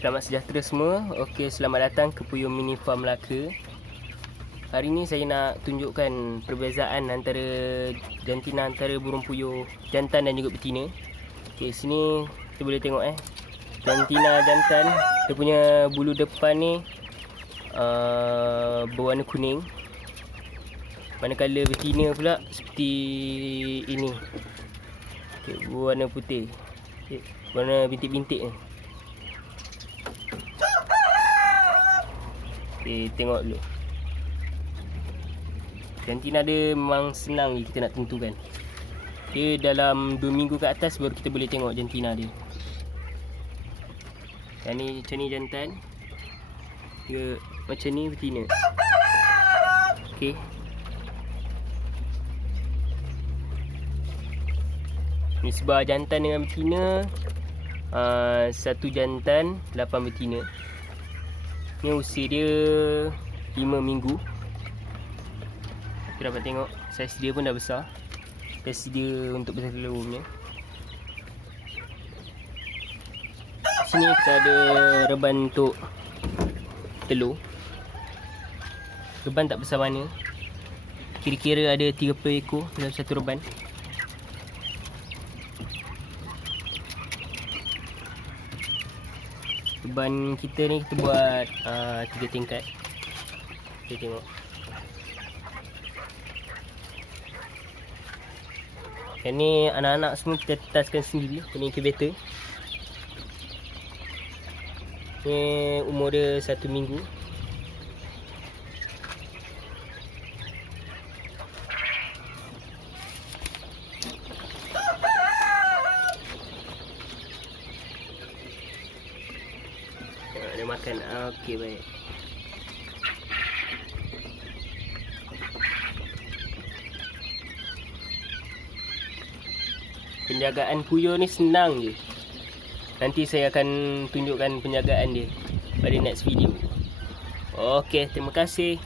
Selamat sejahtera semua. Okey, selamat datang ke Puyuh Mini Farm Melaka. Hari ni saya nak tunjukkan perbezaan antara jantina antara burung puyuh jantan dan juga betina. Okey, sini kita boleh tengok jantina jantan, dia punya bulu depan ni berwarna kuning. Manakala betina pula seperti ini. Okey, berwarna putih. Okey, warna bintik-bintik ni. Okay, tengok dulu. Jantina dia memang senang je kita nak tentukan. Dia dalam 2 minggu ke atas baru kita boleh tengok jantina dia. Yang ni macam ni jantan. Dia macam ni betina. Okey. Nisbah jantan dengan betina, 1 jantan 8 betina. Ni usia dia 5 minggu. Kita dapat tengok saiz dia pun dah besar. Dah sedia untuk bertelur punya. Sini kita ada reban untuk telur. Reban tak besar mana. Kira-kira ada 30 ekor dalam satu reban. Reban kita ni kita buat 3 tingkat. Kita tengok. Yang ni anak-anak semua kita tetaskan sendiri. Ini incubator. Ni umur dia 1 minggu. Dia makan. Okey, baik. Penjagaan puyuh ni senang je. Nanti saya akan tunjukkan penjagaan dia pada next video. Okey, terima kasih.